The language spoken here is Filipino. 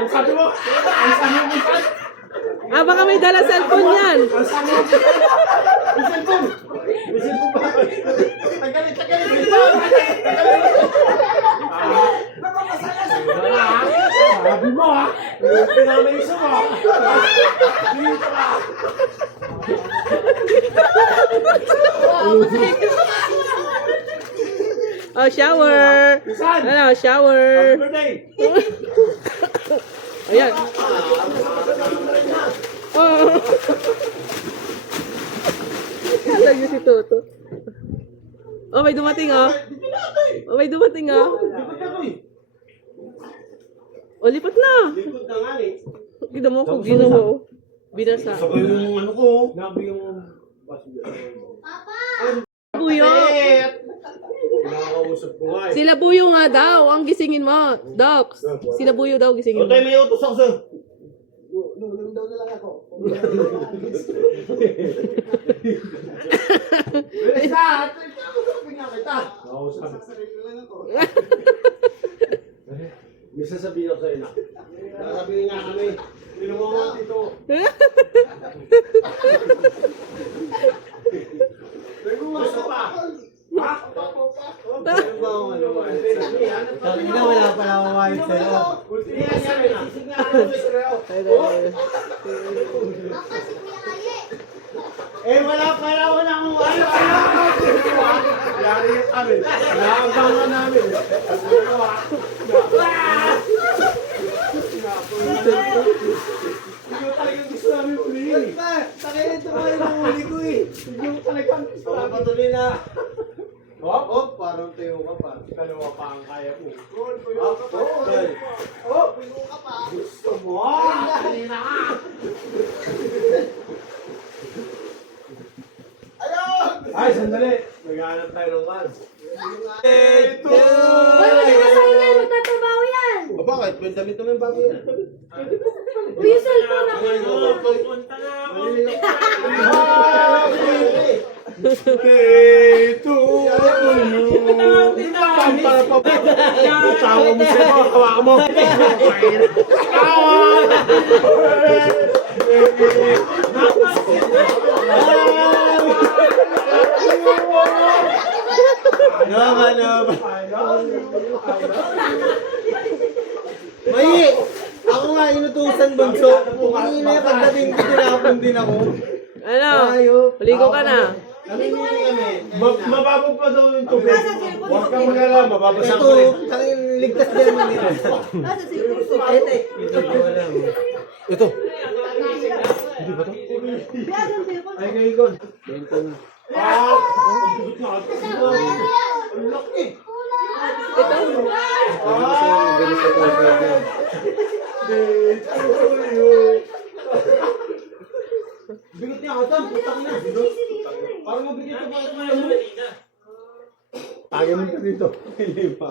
Ang sabi mo? Ang sabi mo minsan? Ah, baka may dala cellphone yan. Ang sabi mo? Ang cellphone! May cellphone ba? Tagalin! Sabi mo ha? Pinamaiso mo! Dito ka! Oh, shower. Saan? Ano, shower. Happy birthday! Ayan. Oh. Alam niyo si Toto. Oh, may dumating oh. Oh, may dumating oh. Likod na to eh. Oh, lipat na. Likod na nga eh. Gina mo ko, ginawa. Binasa. Sabi yung ano ko. Nabi yung... Buyo. Nakakausap ko nga eh. Sila Buyo nga daw. Ang gisingin mo. Docs. Sila Buyo daw gisingin O mo. tayo may utos ako sa'yo. Lulong daw na lang ako. Bilis na! Kausapin nga kita. Nakausap. Sasarili ko lang ako. May sasabihin ako sa'yo na. Sasabihin nga kami. Tinungawan dito. Gusto pa? Ha? Ano ba ang ano ba? Sabi na wala pa lang kumain sa'yo. Eh, wala pa lang wala akong ano. Yari yung kami. Nakabangan namin. Hindi ko talagang gusto namin ulihin. Takay ito mga yung huli ko eh. Hindi ko talagang gusto Ako namin. patuloy na. Oh, Parang tayo ka pa. dalawa pa ang kaya mo. Puyo ka pa. Gusto mo? Kanina ka! Ayun! Ay, sandali. Maghanap tayo ng fans. Ito! Uy, wala ka sa yan! Magtatrabaho yan! O bakit? May damit naman bago yan. Uy, yung cellphone ako! Pupunta na ako. Ito! Tawa mo siya mo. Hawakan mo. Naman. May! Ako nga inutusan bunso. Kanina pagdating ko tinapon din ako. Ano? Ayop. Ligo ka na. Namimili kami. Mababog pa daw yung tubig. Huwag kang mag-alala. Mababasa Ito, ko rin. tangin ligtas din naman nila. Nasa cellphone. Ito. Hindi ba ito? Biya yung cellphone. Ay, kayo ko. Bento na. Ah! Ang bigot na. Ang laki. Bigot niya ako saan? Putang na. Parang mabigat ko pa ito na mo. Tagay mo ka dito. Hindi pa.